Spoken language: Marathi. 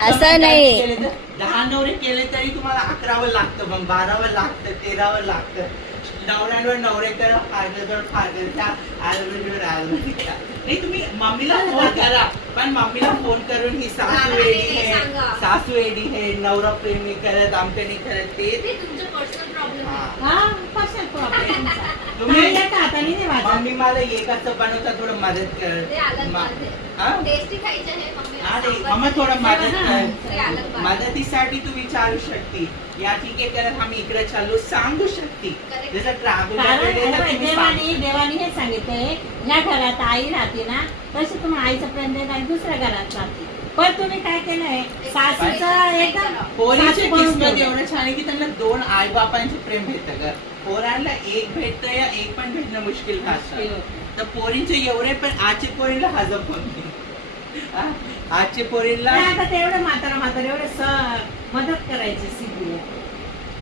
असं नाही. 10 नवरे केले तरी तुम्हाला 11वं लागतं, मग 12वं लागतं, 13वं लागतं. नवऱ्यांवर नवरे करा, फादरवर फादरच्या, आजोबांवर आजोबांच्या. नाही तुम्ही मम्मीला फोन करा, पण मम्मीला फोन करून ही सासू वेडी आहे, सासू वेडी आहे, नवरा प्रेम नाही करत, आमचं नाही करत, ते तुम्ही मम्मी मला एक असं बनवता, थोडं मदत कर. मम्मा थोडं मदत कर. मदतीसाठी तू विचारू शकते, या ठीक आहे करत आम्ही इकडे चालू सांगू शकते. जसं देवानी हे सांगितलंय, या घरात आई राहते ना तशी तुम्ही आईचं प्रेम देत आणि दुसऱ्या घरात राहते. पण तुम्ही काय केलंय, सासूचं एकदम पोरीचे किस्मत एवढं छान आहे की त्यांना 2 आई बापांचे प्रेम भेटतं ग. पोरांना एक भेटतं या एक पण भेटणं मुश्किल असतं. तर पोरींचे एवढे, पण आजचे पोरीला हजम पण आजचे पोरीला आता तेवढं म्हातारा एवढे मदत करायची सिद्धीला.